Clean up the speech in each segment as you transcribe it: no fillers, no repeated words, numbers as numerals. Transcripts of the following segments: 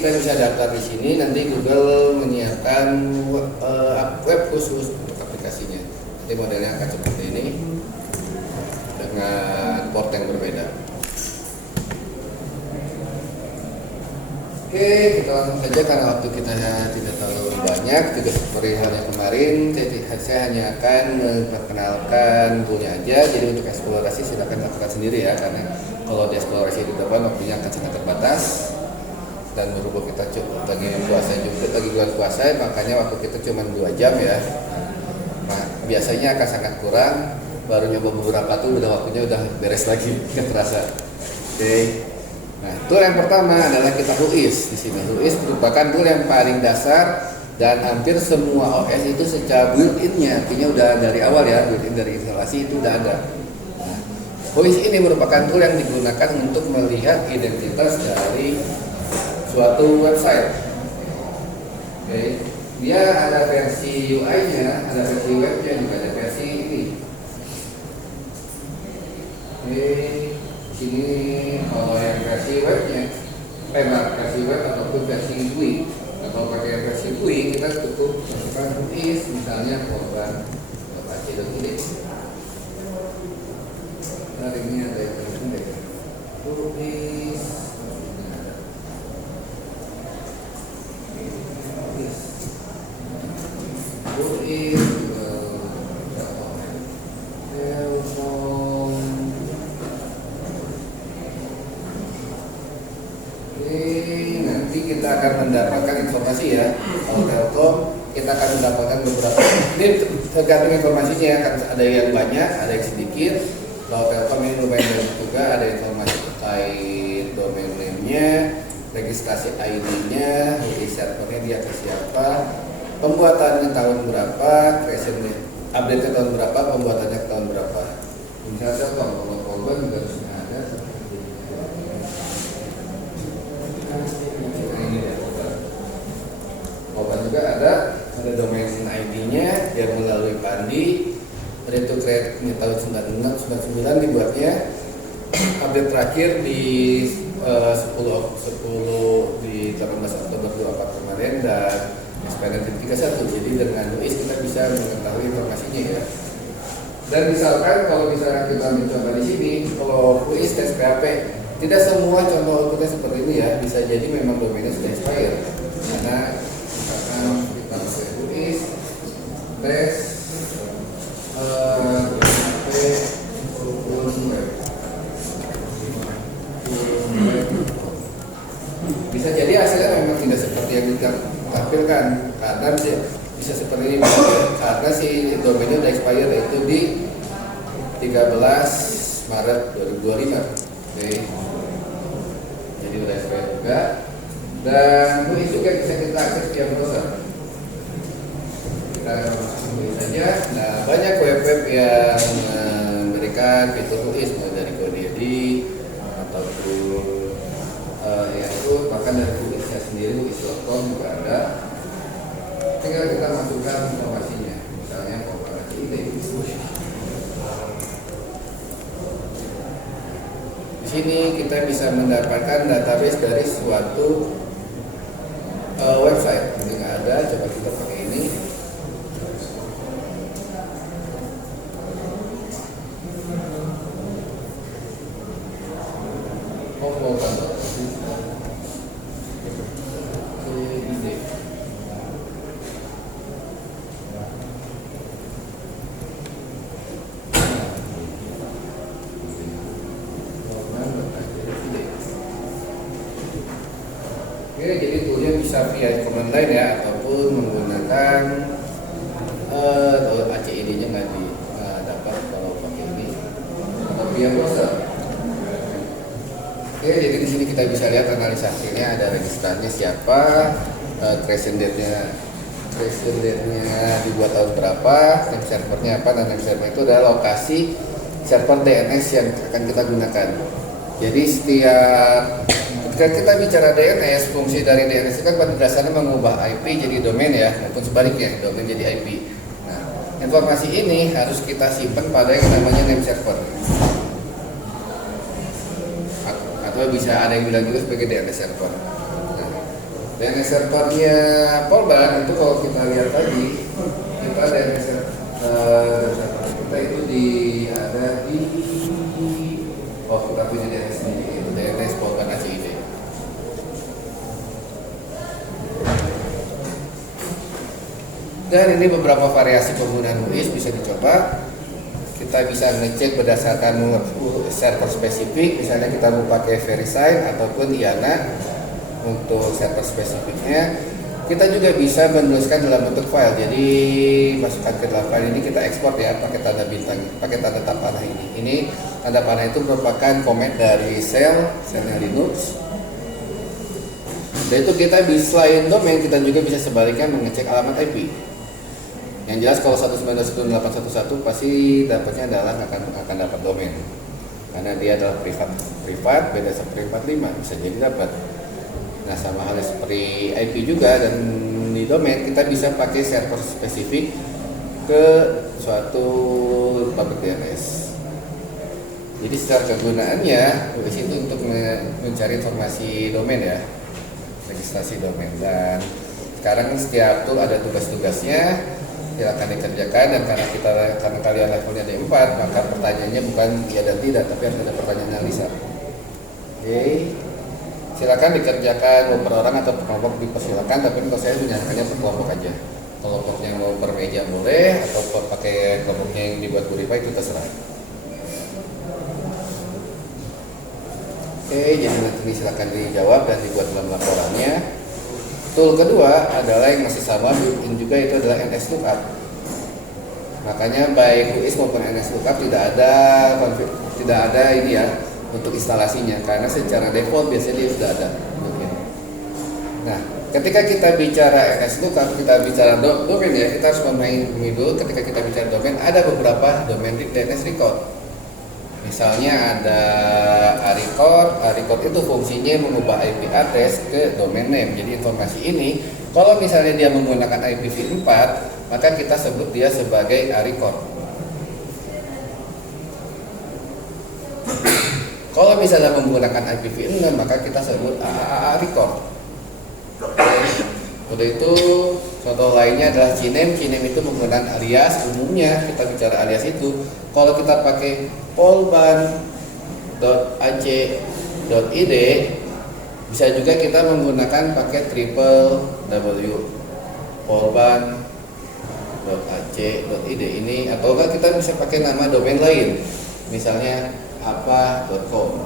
kita bisa daftar di sini. Nanti Google menyiapkan web khusus untuk aplikasinya. Nanti modelnya akan seperti ini dengan port yang berbeda. Oke, kita langsung saja karena waktu kita tidak terlalu banyak. Juga seperti halnya kemarin, saya hanya akan memperkenalkan toolnya aja. Jadi untuk eksplorasi silakan lakukan sendiri ya, karena kalau di eksplorasi di depan waktunya akan sangat terbatas. Dan berhubung kita lagi puasa juga, lagi bulan puasa, makanya waktu kita cuma 2 jam ya. Nah, biasanya akan sangat kurang. Baru nyoba beberapa tuh udah waktunya udah beres lagi, nggak terasa. Oke. Nah, tool yang pertama adalah kita Whois di sini. Whois merupakan tool yang paling dasar dan hampir semua OS itu secara built-in-nya, artinya udah dari awal ya, built-in dari instalasi itu udah ada. Nah, Whois ini merupakan tool yang digunakan untuk melihat identitas dari suatu website. Oke, dia ada versi UI-nya, ada versi webnya, juga ada versi ini. Oke, sini kalau yang versi webnya, versi web ataupun versi GUI, atau pakai versi GUI kita cukup masukkan Whois, misalnya korban apache.id. Nah, ini ada yang pendek. Whois. Nanti kita akan mendapatkan informasi ya. Kalau Telkom kita akan mendapatkan beberapa. Ini tergantung informasinya, akan ada yang banyak, ada yang sedikit. Kalau Telkom ini lumayan banyak juga, ada informasi terkait domain name-nya, registrasi ID-nya, servernya dia ke siapa, pembuatannya tahun berapa, creation update-nya tahun berapa, pembuatannya tahun berapa. Misalnya Telkom, kalau korban juga harus ada. Korban juga ada domain ID-nya yang melalui Pandi. Ready to create tahun 9699 dibuatnya. Update terakhir di 10 di 18 Oktober 24 kemarin dan SPNet 31. Jadi dengan Whois kita bisa mengetahui informasinya ya. Dan misalkan kalau misalnya kita mencoba di sini, kalau Whois tes PHP, tidak semua contoh outputnya seperti ini ya. Bisa jadi memang domainnya sudah expired. Karena misalkan kita pakai Whois tes PHP web. Bisa jadi hasilnya memang tidak seperti yang kita tampilkan, karena bisa seperti ini karena si domainnya udah expired, yaitu di 13 Maret 2025. Oke. Jadi udah expired juga, dan itu juga bisa kita akses via browser. Kita kembali saja. Nah, banyak web-web yang memberikan fitur Whois, mulai dari GoDaddy ataupun yaitu bahkan dari Whoisnya sendiri, Whois.com juga ada. Tinggal kita masukkan informasinya, misalnya korban ini. Di sini kita bisa mendapatkan database dari suatu website. Ini nggak ada, coba kita pakai ini. Oke, jadi toolnya bisa via command line ya, ataupun menggunakan ACID-nya nggak dapat kalau pakai ini, atau via browser. Oke, jadi di sini kita bisa lihat analisa hasilnya, ada registrasinya siapa, creation date-nya dibuat tahun berapa, name servernya apa, dan name server itu adalah lokasi server DNS yang akan kita gunakan. Jadi setiap ketika kita bicara DNS, fungsi dari DNS itu kan pada dasarnya mengubah IP jadi domain ya, maupun sebaliknya, domain jadi IP. Nah, informasi ini harus kita simpan pada yang namanya name server. Atau bisa ada yang bilang juga sebagai DNS server. Nah, DNS servernya Polban itu kalau kita lihat tadi, kita DNS server kita itu ada di kita punya DNS sendiri, itu DNS Polban ACID. Dan ini beberapa variasi penggunaan UIS bisa dicoba. Kita bisa ngecek berdasarkan server spesifik, misalnya kita mau pakai VeriSign ataupun IANA untuk server spesifiknya. Kita juga bisa menuliskan dalam bentuk file, jadi masukkan ke dalam file ini, kita ekspor ya pakai tanda bintang, pakai tanda panah ini. Ini tanda panah itu merupakan comment dari shellnya Linux. Dan itu kita bisa, selain domain, kita juga bisa sebaliknya mengecek alamat IP. Yang jelas kalau 192.168.111 pasti dapatnya adalah akan dapat domain, karena dia adalah privat, beda seperti 45 bisa jadi dapat. Nah, sama halnya seperti IP juga, dan di domain kita bisa pakai server spesifik ke suatu public DNS. Jadi secara kegunaannya di situ untuk mencari informasi domain ya, registrasi domain. Dan sekarang setiap tool ada tugas-tugasnya, silakan dikerjakan. Dan karena kalian levelnya D4, maka pertanyaannya bukan iya dan tidak, tapi harus ada pertanyaan analisa. Oke. Silakan dikerjakan mau per orang atau per kelompok dipersilakan, tapi kalau saya menyarankannya per kelompok aja. Kelompoknya mau per meja boleh, atau pakai kelompoknya yang dibuat Guripa itu terserah. Oke, jadi nanti silakan dijawab dan dibuat dalam laporannya. Tool kedua adalah yang masih sama, built-in juga, itu adalah NSLOOKUP. Makanya baik UIS maupun NSLOOKUP tidak ada ini ya untuk instalasinya, karena secara default biasanya dia sudah ada. Nah, ketika kita bicara NSLOOKUP, kita bicara domain ya, kita harus memahami dulu ketika kita bicara domain ada beberapa domain DNS record. Misalnya ada record itu fungsinya mengubah IP address ke domain name. Jadi informasi ini kalau misalnya dia menggunakan IPv4, maka kita sebut dia sebagai record. Kalau misalnya menggunakan IPv6, maka kita sebut AAA record. Udah itu, contoh lainnya adalah CNAME. CNAME itu menggunakan alias. Umumnya kita bicara alias itu, kalau kita pakai polban.ac.id, bisa juga kita menggunakan pakai www polban.ac.id ini, atau enggak kita bisa pakai nama domain lain, misalnya apa.com.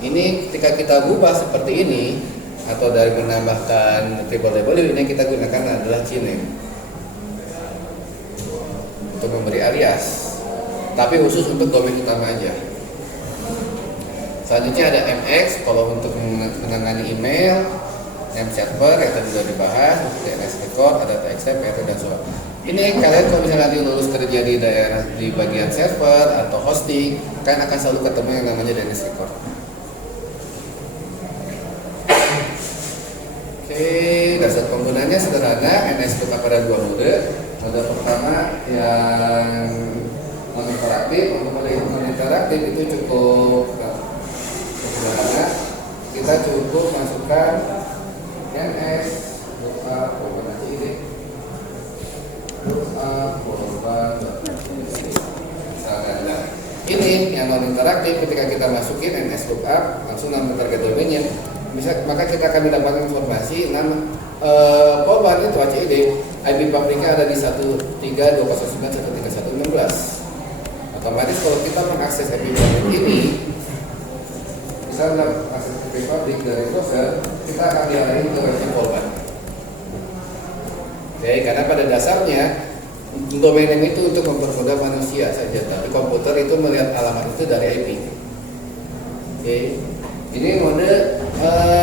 Ini ketika kita ubah seperti ini atau dari menambahkan www, ini kita gunakan adalah CNAME untuk memberi alias, tapi khusus untuk domain utama aja. Selanjutnya ada MX kalau untuk menangani email, server yang tadi sudah dibahas, untuk DNS record, ada TXT, PT dan so on. Ini kalian kalau misalnya nanti lulus kerja di daerah di bagian server atau hosting, kalian akan selalu ketemu yang namanya DNS record. Oke, dasar penggunanya sederhana. NSLOOKUP pada dua mode. Mode pertama yang non interaktif. Untuk mode non interaktif itu cukup sederhana. Kita cukup masukkan NSLOOKUP ini yang non interaktif. Ketika kita masukin NSLOOKUP langsung nama target domainnya, maka kita akan mendapatkan informasi nama Polban itu ACID, IP pabriknya ada di 132.109.131.16. Otomatis kalau kita mengakses IP pabrik ini, misalnya akses IP pabrik dari browser, kita akan diarahin ke website Polban. Oke, karena pada dasarnya domain name itu untuk mempermudah manusia saja, tapi komputer itu melihat alamat itu dari IP. Oke, ini mode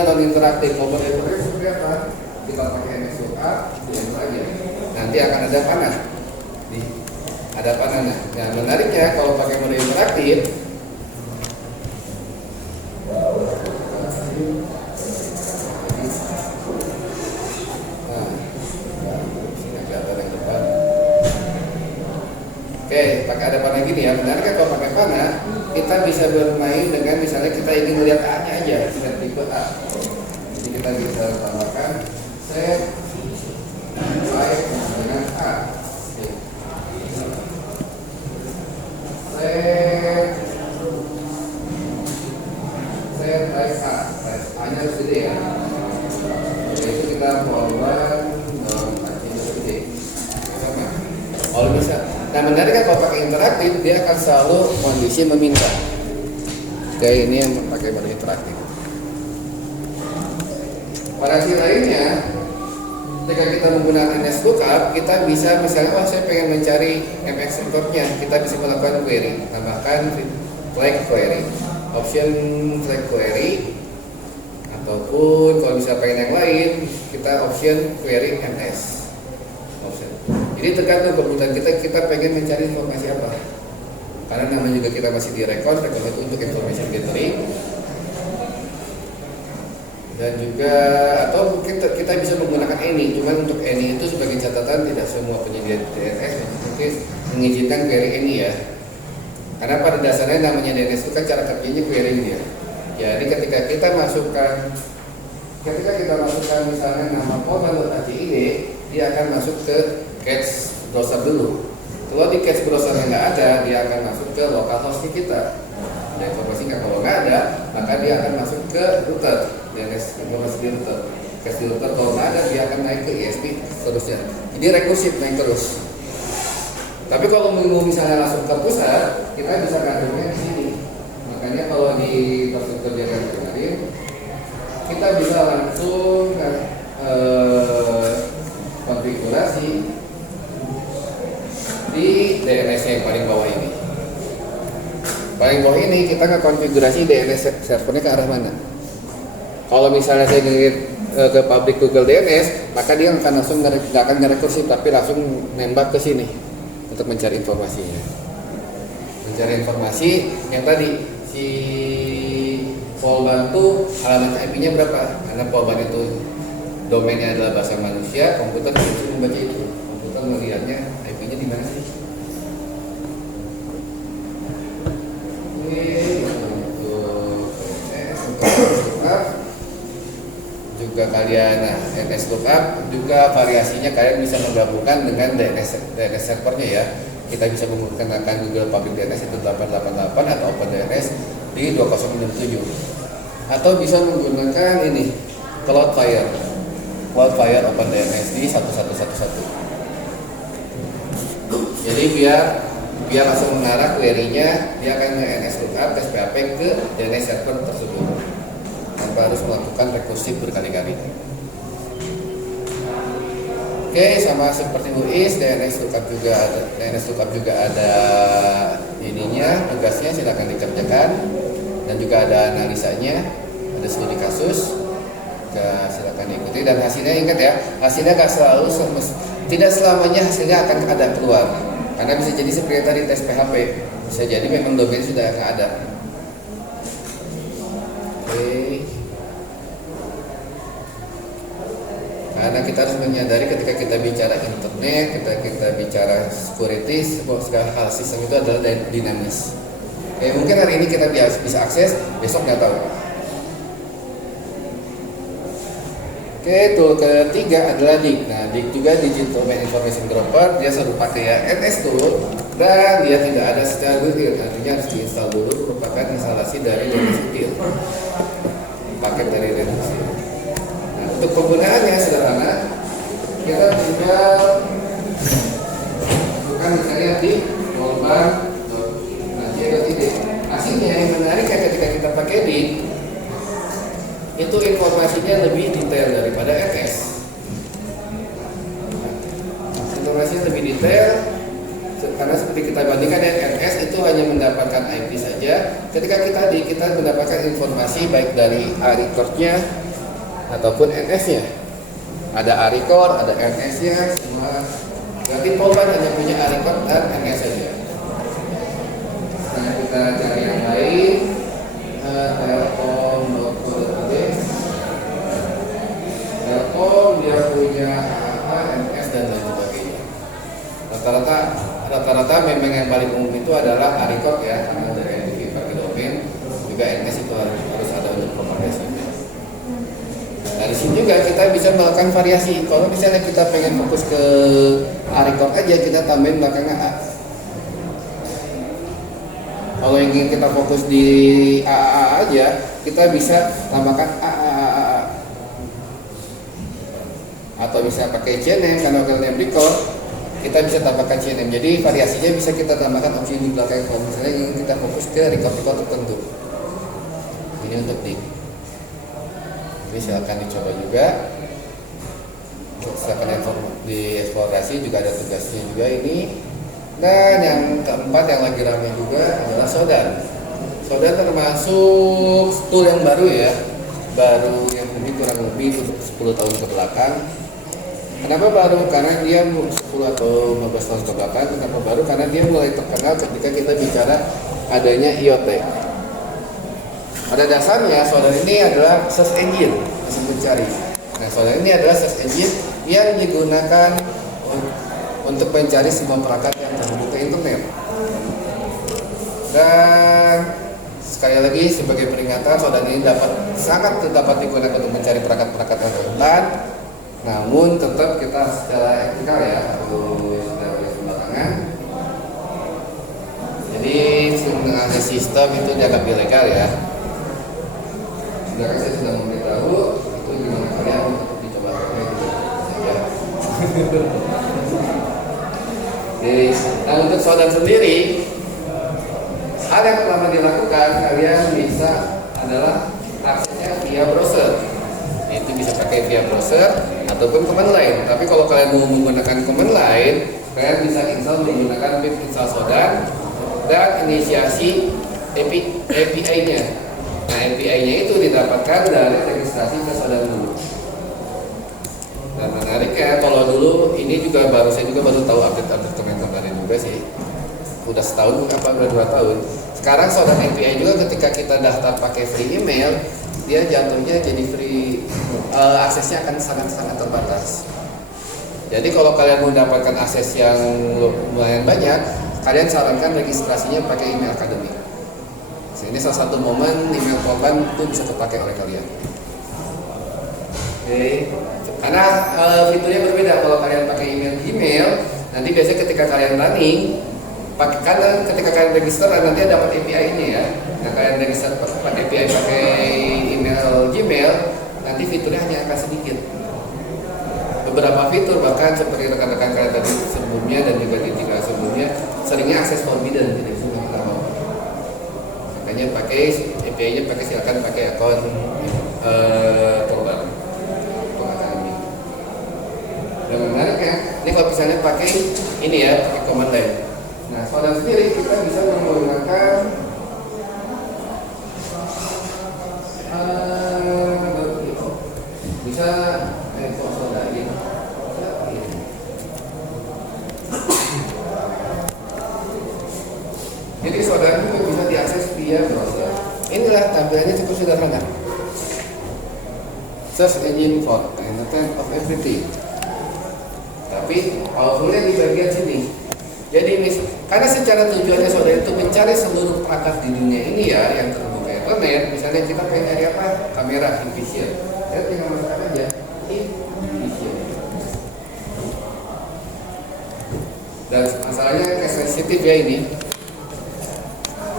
non interaktif. Mode interaktif seperti apa? Kita pakai NSLOOKUP, diam aja. Nanti akan ada panah. Ada panahnya. Nah, menariknya kalau pakai mode interaktif, Oke, pakai ada panah gini ya. Benarkah kalau pakai panah kita bisa bermain dengan misalnya kita ingin melihat A-nya aja, tidak tipe A. Jadi kita kita bisa tambahkan set baik dengan A. Set baik A. A-nya harus gede ya. Itu kita forward gede. Kalau bisa. Nah menarik kan kalau pakai interaktif dia akan selalu kondisi meminta. Kayak ini yang pakai mode interaktif. Variasi lainnya, ketika kita menggunakan NS lookup, kita bisa misalnya, saya pengen mencari MX record-nya, kita bisa melakukan query, tambahkan flag query, option flag query, ataupun kalau bisa pengen yang lain, kita option query NS. Option. Jadi tergantung kebutuhan kita pengen mencari informasi apa. Karena namanya juga kita masih di record itu untuk information gathering. Dan juga atau mungkin kita bisa menggunakan any, cuman untuk any itu sebagai catatan tidak semua penyedia DNS mungkin mengizinkan query any ya. Karena pada dasarnya namanya DNS itu kan cara kerjanya querying dia. Jadi ketika kita masukkan misalnya nama format.id, dia akan masuk ke cache browser dulu. Kalau di cache browser nggak ada, dia akan masuk ke localhost kita. Dan informasinya kalau nggak ada, maka dia akan masuk ke router. DNS informasi di router. Cache di router kalau nggak ada, dia akan naik ke ISP seterusnya. Jadi rekursif naik terus. Tapi kalau mau misalnya langsung ke pusat, kita bisa ngaturnya di sini. Makanya kalau di infrastruktur jaringan kemarin, kita bisa langsung konfigurasi di DNS yang paling bawah ini. Paling bawah ini kita ngekonfigurasi DNS servernya ke arah mana. Kalau misalnya saya ingin ke public Google DNS, maka dia akan langsung nggak akan ngerekursif, tapi langsung nembak ke sini untuk mencari informasinya. Mencari informasi yang tadi si Polban itu alamat IP-nya berapa? Karena Polban itu domainnya adalah bahasa manusia, komputer bisa membaca itu. Komputer melihatnya IP-nya di mana sih? Juga kalian NS lookup juga variasinya kalian bisa menggabungkan dengan DNS servernya ya. Kita bisa menggunakan Google Public DNS itu 888 atau Open DNS di 2067 atau bisa menggunakan ini Cloudflare Open DNS di 1111. Jadi biar langsung mengarah query-nya, dia akan nge-NS lookup tes PHP ke DNS server tersebut tanpa harus melakukan rekursif berkali-kali. Oke, sama seperti UIS, DNS lookup juga ada ininya, tugasnya silakan dikerjakan, dan juga ada analisanya, ada studi kasus, silakan diikuti, dan hasilnya ingat ya, hasilnya tidak selamanya hasilnya akan ada keluar, karena bisa jadi seperti tadi tes PHP, bisa jadi memang domain sudah nggak ada. Oke. Karena kita harus menyadari ketika kita bicara internet, kita bicara security, segala hal sistem itu adalah dinamis. Oke, mungkin hari ini kita bisa akses, besok nggak tahu. Oke, tool ketiga adalah DIG. Nah, DIG juga Digital Domain Information Dropper, dia serupa kayak NS tool dan dia tidak ada secara built-in, artinya harus diinstal dulu, merupakan instalasi dari DNS util, paket dari DNS. Nah, untuk penggunaannya sederhana, kita tinggal bukan misalnya di polban.id. Hasilnya yang menarik ketika kita pakai DIG, itu informasinya lebih detail daripada NS. Informasinya lebih detail karena seperti kita bandingkan dengan NS itu hanya mendapatkan IP saja. Ketika kita mendapatkan informasi baik dari A-record-nya ataupun NS-nya. Ada A-record, ada NS-nya, semua. Berarti Polban hanya punya A-record dan NS saja. Nah, kita cari yang lain. Telkom dia punya NS dan lain sebagainya. Rata-rata memang yang paling umum itu adalah A-record ya, karena dari NDV pakai domain, juga NS itu harus ada untuk propagasinya. Dari sini juga kita bisa melakukan variasi. Kalau misalnya kita pengen fokus ke A record aja, kita tambahin belakangnya A. Kalau yang ingin kita fokus di A aja, kita bisa tambahkan A. Atau bisa pakai CNM karena name record, kita bisa tambahkan CNM. Jadi variasinya bisa kita tambahkan opsi di belakang kalau misalnya ingin kita fokus ke record tertentu. Ini untuk jadi silakan dicoba juga. Silakan di eksplorasi juga ada tugasnya juga ini. Dan yang keempat yang lagi ramai juga adalah Shodan. Shodan termasuk tool yang baru ya, baru yang kurang lebih 10 tahun ke belakang. Kenapa baru? Karena dia 10 atau 15 tahun ke belakang. Kenapa baru? Karena dia mulai terkenal ketika kita bicara adanya IoT. Pada dasarnya Shodan ini adalah search engine, mesin pencari. Nah, Shodan ini adalah search engine yang digunakan untuk mencari semua perangkat yang terhubung ke internet. Dan sekali lagi sebagai peringatan, Shodan ini sangat dapat digunakan untuk mencari perangkat-perangkat yang rentan. Namun tetap kita secara etikal ya harus dari belakangan. Jadi dengan sistem itu dianggap ilegal ya. Sebenarnya saya sudah memberitahu itu gimana kalian untuk dicoba saja. Nah untuk Shodan sendiri, hal yang pertama dilakukan kalian bisa adalah aksesnya via browser. Itu bisa pakai via browser ataupun command line. Tapi kalau kalian mau menggunakan command line, kalian bisa install menggunakan pip install Shodan dan inisiasi API-nya. Nah, API-nya itu didapatkan dari registrasi ke Shodan dulu. Dan menariknya kalau dulu ini juga saya juga baru tahu update kemarin juga sih. Udah setahun apa udah 2 tahun. Sekarang Shodan API juga ketika kita daftar pakai free email, dia jatuhnya jadi free, aksesnya akan sangat-sangat terbatas. Jadi kalau kalian mau mendapatkan akses yang lumayan banyak, kalian sarankan registrasinya pakai email akademik. Ini salah satu momen email korban itu bisa terpakai oleh kalian. Oke. Karena fiturnya berbeda. Kalau kalian pakai email Gmail, nanti biasanya ketika kalian running, karena ketika kalian register nanti dapat API-nya ya. Nah, kalian register pakai API pakai email Gmail, nanti fiturnya hanya akan sedikit. Beberapa fitur bahkan seperti rekan-rekan kalian tadi sebelumnya dan juga di tinggal sebelumnya seringnya akses forbidden, jadi semua kita mau. Makanya pakai API-nya silakan pakai akun korban. Dan menarik ya, ini kalau misalnya pakai ini ya, pakai command line. Nah, Shodan sendiri kita bisa menggunakan bisa Shodan ini. Jadi Shodan itu bisa diakses via browser. Inilah tampilannya cukup sederhana. Search engine for Internet of Everything. Tapi powerfulnya di bagian sini. Jadi karena secara tujuannya Shodan itu mencari seluruh perangkat di dunia ini ya yang terhubung ke internet. Misalnya kita pengen nyari apa? Kamera Invision. Saya tinggal masukkan aja Invision. Dan masalahnya kayak sensitif ya ini.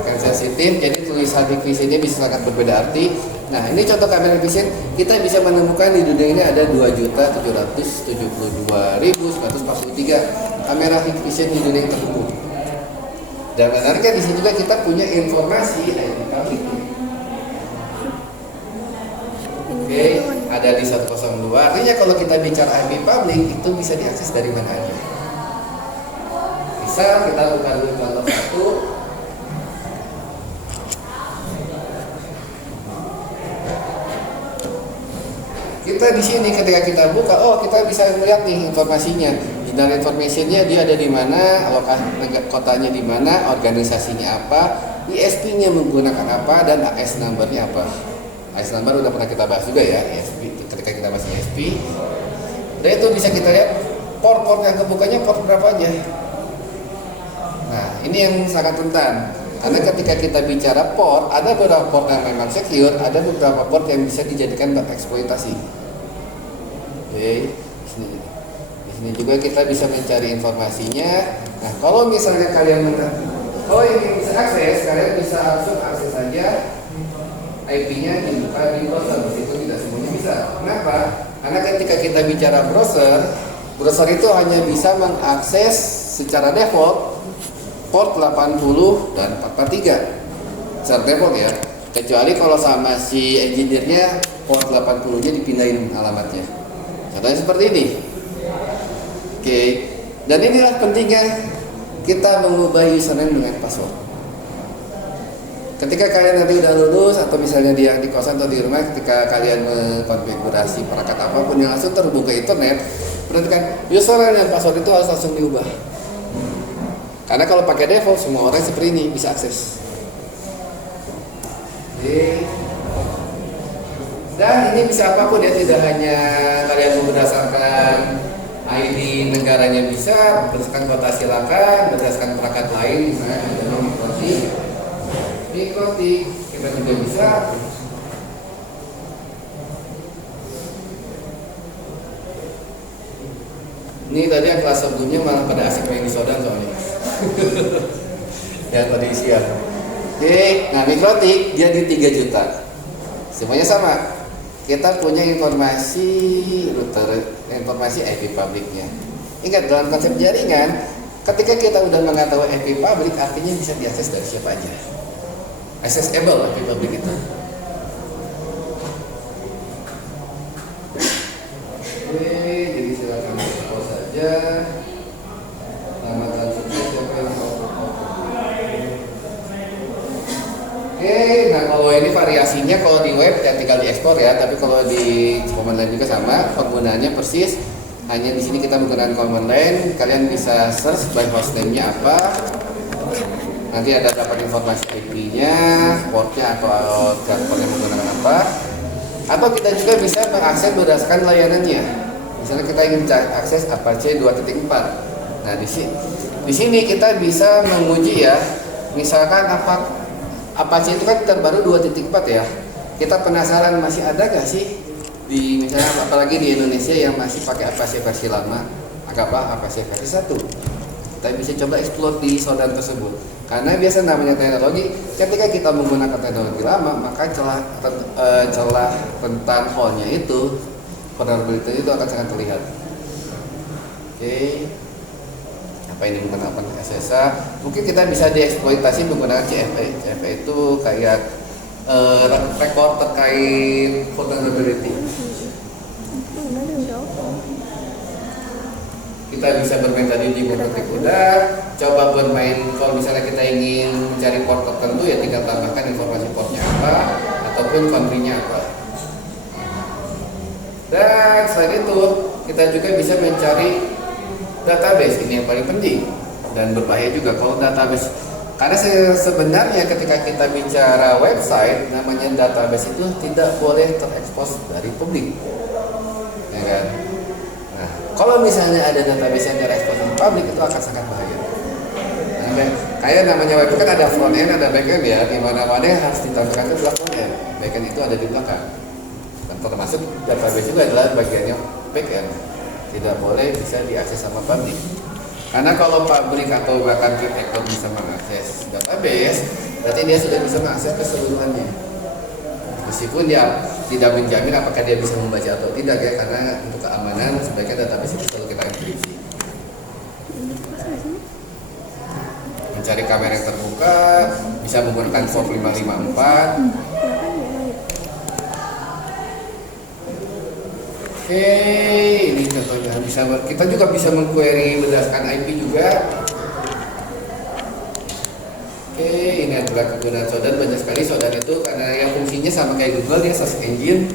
Kayak sensitif, jadi tulisan Invisionnya bisa sangat berbeda arti. Nah, ini contoh kamera vision, kita bisa menemukan di dunia ini ada 2.772.943 kamera vision di dunia yang terhubung. Dan menariknya di sini juga kita punya informasi IP public. Oke, ada di 102. Artinya kalau kita bicara IP public itu bisa diakses dari mana aja. Bisa kita buka dulu contoh satu. Kita di sini ketika kita buka, kita bisa melihat nih informasinya. Dan informasinya dia ada di mana, kotanya di mana, organisasinya apa, ISP-nya menggunakan apa, dan AS number-nya apa. AS number udah pernah kita bahas juga ya, ISP, ketika kita bahas ISP. Dan itu bisa kita lihat port-port yang kebukanya port berapa aja. Nah, ini yang sangat rentan. Karena ketika kita bicara port, ada beberapa port yang memang secure, ada beberapa port yang bisa dijadikan eksploitasi. Oke, di sini juga kita bisa mencari informasinya. Nah, kalau misalnya kalian kalau ingin bisa akses, kalian bisa langsung akses saja IP-nya dibuka di browser. Itu tidak semuanya bisa. Kenapa? Karena ketika kita bicara browser itu hanya bisa mengakses secara default port 80 dan 443 secara default ya. Kecuali kalau sama si engineer-nya port 80-nya dipindahin alamatnya. Contohnya seperti ini. Oke. Dan inilah pentingnya kita mengubah username dengan password. Ketika kalian nanti udah lulus atau misalnya di kosan atau di rumah, ketika kalian mengkonfigurasi perangkat apapun yang langsung terhubung ke internet, berarti kan username dan password itu harus langsung diubah. Karena kalau pakai default semua orang seperti ini bisa akses. Oke. Dan ini bisa apapun ya, tidak hanya kalian berdasarkan ID negaranya bisa, berdasarkan kota silakan, berdasarkan perangkat lain, misalnya ada mikrotik, kita juga bisa. Ini tadi yang kelas sebelumnya malah pada asik main di sodan soalnya. Yang tadi siap. Oke, nah mikrotik dia di 3 juta. Semuanya sama. Kita punya informasi router, informasi IP publiknya. Ingat dalam konsep jaringan, ketika kita udah mengetahui IP publik, artinya bisa diakses dari siapa aja. Accessible IP publik itu. Oke, jadi silakan follow saja. Selamat dan sukses siapa yang mau. Oke, nah kalau ini variasinya kalau di web ya tinggal diekspor ya, tapi kalau di command line juga sama, penggunaannya persis. Hanya di sini kita menggunakan command line, kalian bisa search by hostname-nya apa. Nanti ada dapat informasi IP-nya, portnya atau transportnya menggunakan apa. Atau kita juga bisa mengakses berdasarkan layanannya. Misalnya kita ingin akses Apache 2.4. Nah, di sini kita bisa menguji ya. Misalkan Apache itu kan terbaru 2.4 ya. Kita penasaran masih ada gak sih di misalnya apalagi di Indonesia yang masih pakai Apache versi lama, Apache versi 1. Kita bisa coba explore di sodan tersebut. Karena biasa namanya teknologi, ketika kita menggunakan teknologi lama, maka celah rentan hole-nya itu, vulnerability itu akan sangat terlihat. Oke. Apa ini menggunakan SSH? Mungkin kita bisa dieksploitasi menggunakan CFA. CFA itu kayak rekor terkait vulnerability. Kita bisa bermain tadi di Monotik udah, coba bermain kalau misalnya kita ingin mencari port tertentu ya tinggal tambahkan informasi portnya apa ataupun country-nya apa. Dan selain itu kita juga bisa mencari database, ini yang paling penting dan berbahaya juga kalau database. Karena sebenarnya ketika kita bicara website, namanya database itu tidak boleh terekspos dari publik, ya kan? Nah, kalau misalnya ada database yang terekspos dari publik itu akan sangat bahaya. Nah, kayak namanya web kan ada front end, ada back end ya. Di mana-mana yang harus ditampilkan itu adalah front end, back end itu ada di belakang. Dan termasuk database juga adalah bagiannya back end. Tidak boleh bisa diakses sama publik. Karena kalau pabrik atau bahkan arsitektur bisa mengakses database, berarti dia sudah bisa mengakses keseluruhannya. Meskipun dia tidak menjamin apakah dia bisa membaca atau tidak ya, karena untuk keamanan sebaiknya database itu selalu kita enkripsi. Mencari kamera yang terbuka, bisa menggunakan port 554. Oke, ini contohnya kita juga bisa mengquery berdasarkan IP juga. Oke, ini adalah kegunaan Sodan, banyak sekali Sodan itu karena yang fungsinya sama kayak Google, dia search engine.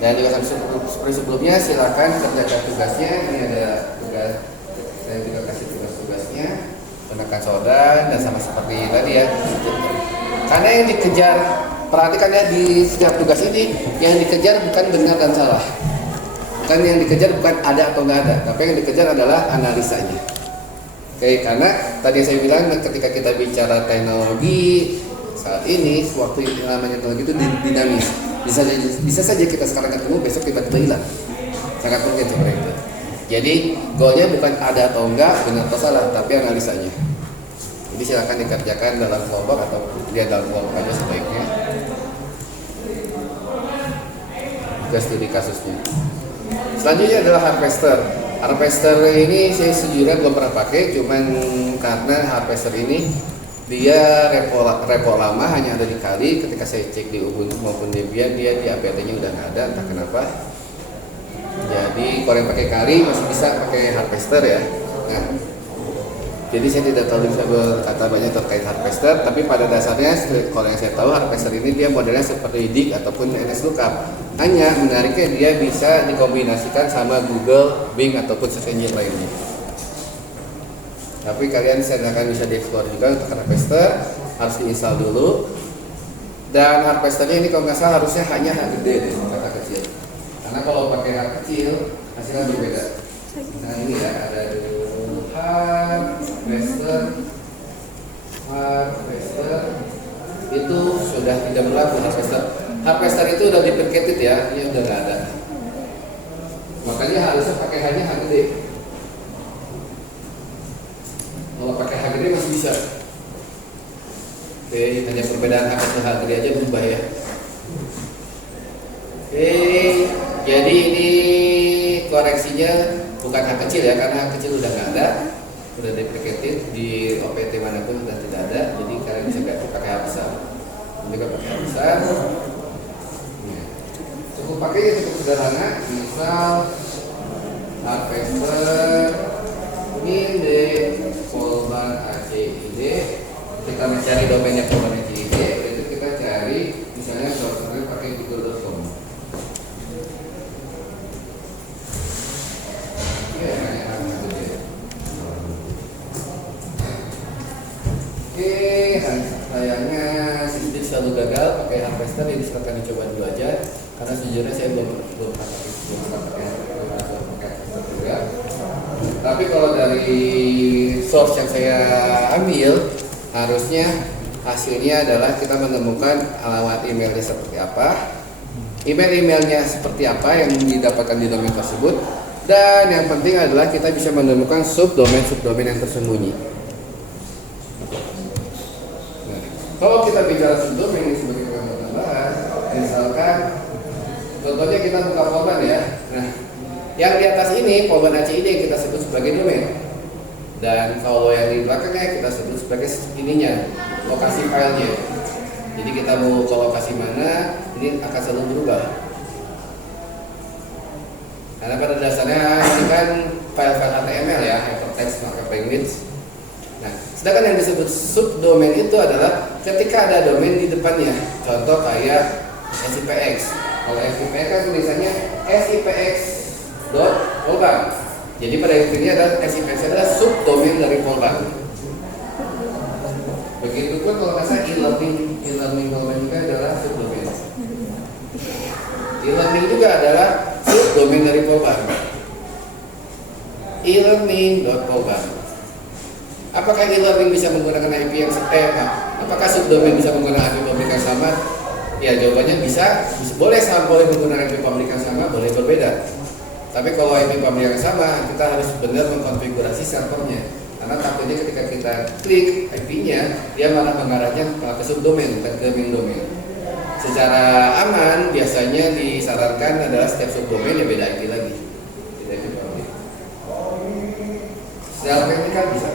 Dan juga seperti sebelumnya silakan kerjakan tugasnya. Ini ada tugas, saya juga kasih tugas-tugasnya. Gunakan Sodan dan sama seperti tadi ya. Karena yang dikejar, perhatikan ya di setiap tugas ini, yang dikejar bukan benar dan salah. Kan yang dikejar bukan ada atau nggak ada, tapi yang dikejar adalah analisanya. Oke, karena tadi saya bilang ketika kita bicara teknologi saat ini, waktu yang namanya teknologi itu dinamis. Bisa saja kita sekarang ketemu, besok kita hilang. Sangat mungkin seperti itu. Jadi goalnya bukan ada atau enggak, benar atau salah, tapi analisanya. Jadi silakan dikerjakan dalam kelompok atau dia dalam kelompok aja sebaiknya. Juga studi kasusnya. Selanjutnya adalah harvester. Harvester ini saya sejujurnya belum pernah pakai, cuman karena harvester ini dia repo lama, hanya ada di Kali. Ketika saya cek di Ubuntu maupun Debian, dia di apt-nya udah nggak ada, entah kenapa. Jadi kalau yang pakai Kali masih bisa pakai harvester ya. Nah, jadi saya tidak terlalu bisa berkata banyak terkait harvester, tapi pada dasarnya kalau yang saya tahu harvester ini dia modelnya seperti Dig ataupun NSLOOKUP. Hanya menariknya dia bisa dikombinasikan sama Google, Bing ataupun search engine lainnya. Tapi kalian silakan bisa dieksplor juga untuk harvester, harus diinstal dulu. Dan harvesternya ini kalau nggak salah harusnya hanya H gede deh, kata kecil. Karena kalau pakai H kecil hasilnya berbeda. Nah ini ya ada dulu harvester itu sudah tidak berlaku harvester. Harvester itu udah deprecated ya, ini udah nggak ada. Makanya harusnya pakai hanya H gede. Kalau pakai H gede masih bisa. Oke, hanya perbedaan H kecil H gede aja berubah ya. Oke, jadi ini koreksinya bukan H kecil ya, karena H kecil udah nggak ada, udah deprecated di OPT manapun sudah tidak ada. Jadi kalian bisa pakai H besar. Ini juga pakai H besar. Cukup pakai ya, cukup sederhana. Misal harvester ini Polban ACID, kita mencari domainnya Polban ACID, itu kita cari misalnya browsernya pakai google.com. Oke, sayangnya sedikit selalu gagal pakai harvester, jadi silakan dicoba dulu aja. Karena sejujurnya saya belum pakai harvester juga. Tapi kalau dari source yang saya ambil, harusnya hasilnya adalah kita menemukan alamat emailnya seperti apa, emailnya seperti apa yang didapatkan di domain tersebut, dan yang penting adalah kita bisa menemukan subdomain yang tersembunyi. Nah, kalau kita bicara subdomain ini sebagai tambahan, misalkan contohnya kita buka Polban ya. Nah, yang di atas ini Polban ACID yang kita sebut sebagai domain, dan kalau yang di belakangnya kita sebut sebagai ininya, lokasi filenya. Jadi kita mau ke lokasi mana, ini akan selalu berubah. Karena pada dasarnya ini kan file-file HTML ya, hypertext markup language. Nah, sedangkan yang disebut subdomain itu adalah ketika ada domain di depannya. Contoh kayak SIPX. Kalau SIPX kan tulisannya SIPX.Polban. Jadi pada intinya adalah SIPX adalah subdomain dari Polban. Begitupun kalau kata e-learning Polban juga adalah subdomain. E-learning juga adalah subdomain dari Polban. E-learning.Polban. Apakah e-learning bisa menggunakan IP yang apakah subdomain bisa menggunakan IP publik yang sama? Ya, jawabannya bisa boleh menggunakan IP publik yang sama, boleh berbeda. Tapi kalau IP publik yang sama, kita harus benar mengkonfigurasi servernya. Karena takutnya ketika kita klik IP-nya, dia malah mengarahnya ke subdomain, bukan ke main domain. Secara aman, biasanya disarankan adalah setiap subdomain ya beda IP lagi. Beda IP publik. Secara teknikal bisa.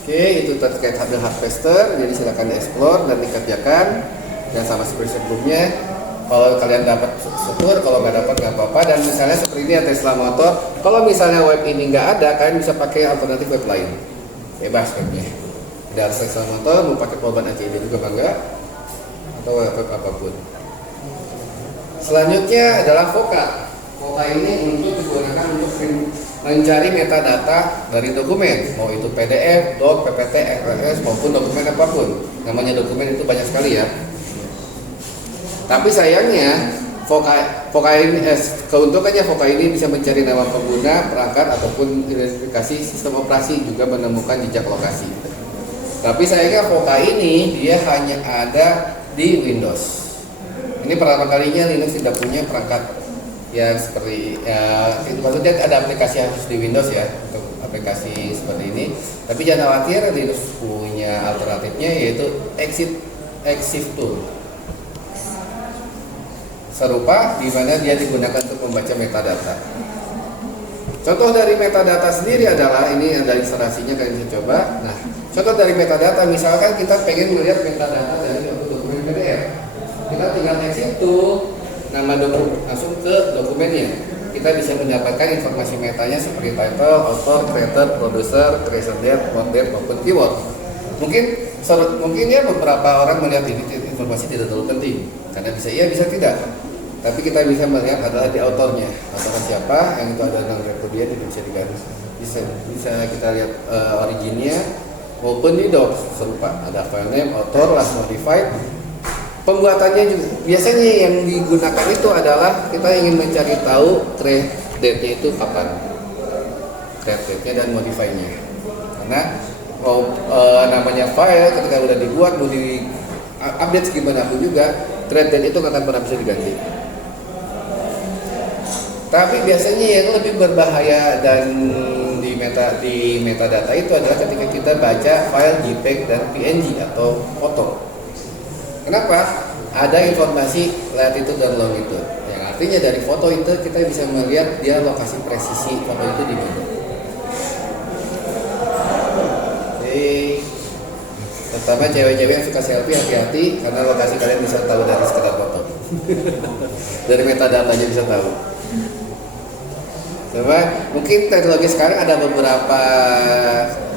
Oke, itu terkait harvester, jadi silakan dieksplor dan dikerjakan. Dan sama seperti sebelumnya, kalau kalian dapat syukur, kalau nggak dapat nggak apa-apa. Dan misalnya seperti ini ya Tesla Motor, kalau misalnya web ini nggak ada, kalian bisa pakai alternatif web lain, bebas webnya. Tidak harus Tesla Motor, mau pakai Polban ACID juga bangga, atau web apapun. Selanjutnya adalah Voca. Voca ini untuk digunakan untuk mencari metadata dari dokumen, mau itu PDF, doc, PPT, RSS maupun dokumen apapun. Namanya dokumen itu banyak sekali ya. Tapi sayangnya Voca ini keuntungannya Voca ini bisa mencari nama pengguna, perangkat ataupun identifikasi sistem operasi, juga menemukan jejak lokasi. Tapi sayangnya Voca ini dia hanya ada di Windows. Ini pertama kalinya Linux tidak punya perangkat yang seperti itu, maksudnya ada aplikasi khusus di Windows ya untuk aplikasi seperti ini. Tapi jangan khawatir, Linux punya alternatifnya yaitu Exif Tool. Serupa di mana dia digunakan untuk membaca metadata. Contoh dari metadata sendiri adalah ini ada ilustrasinya, kalian bisa coba. Nah, contoh dari metadata misalkan kita pengen melihat metadata dari dokumen PDF. Kita tinggal exit itu nama dokumen langsung ke dokumennya. Kita bisa mendapatkan informasi metanya seperti title, author, creator, producer, creation date, port date maupun keyword. Mungkin ya beberapa orang melihat ini informasi tidak terlalu penting karena bisa iya bisa tidak. Tapi kita bisa melihat adalah di autornya, autornya siapa, yang itu ada dalam repo dia bisa digaris, bisa kita lihat originnya maupun di docs serupa ada file name, author, last modified. Pembuatannya juga biasanya yang digunakan itu adalah kita ingin mencari tahu create date-nya itu kapan, create date-nya dan modify-nya. Karena namanya file ketika udah dibuat mau di update gimana pun juga create date itu nggak akan pernah bisa diganti. Tapi biasanya yang lebih berbahaya dan di metadata itu adalah ketika kita baca file JPEG dan PNG atau foto. Kenapa? Ada informasi latitude dan longitude. Yang artinya dari foto itu kita bisa melihat dia lokasi presisi foto itu di mana. Oke. Terutama cewek-cewek yang suka selfie, hati-hati karena lokasi kalian bisa tahu dari sekedar foto. Dari metadata aja bisa tahu. Coba, mungkin teknologi sekarang ada beberapa,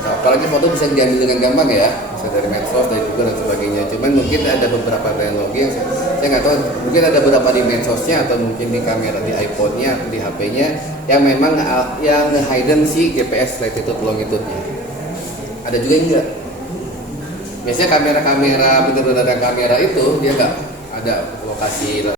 apalagi foto bisa diambil dengan gampang ya, bisa dari medsos, dari Google dan sebagainya. Cuman mungkin ada beberapa teknologi yang saya nggak tahu, mungkin ada beberapa di medsosnya atau mungkin di kamera di iPhone-nya atau di HP-nya yang memang yang hidden si GPS latitude longitude-nya. Ada juga yang enggak. Biasanya kamera benar-benar ada kamera itu dia nggak ada lokasi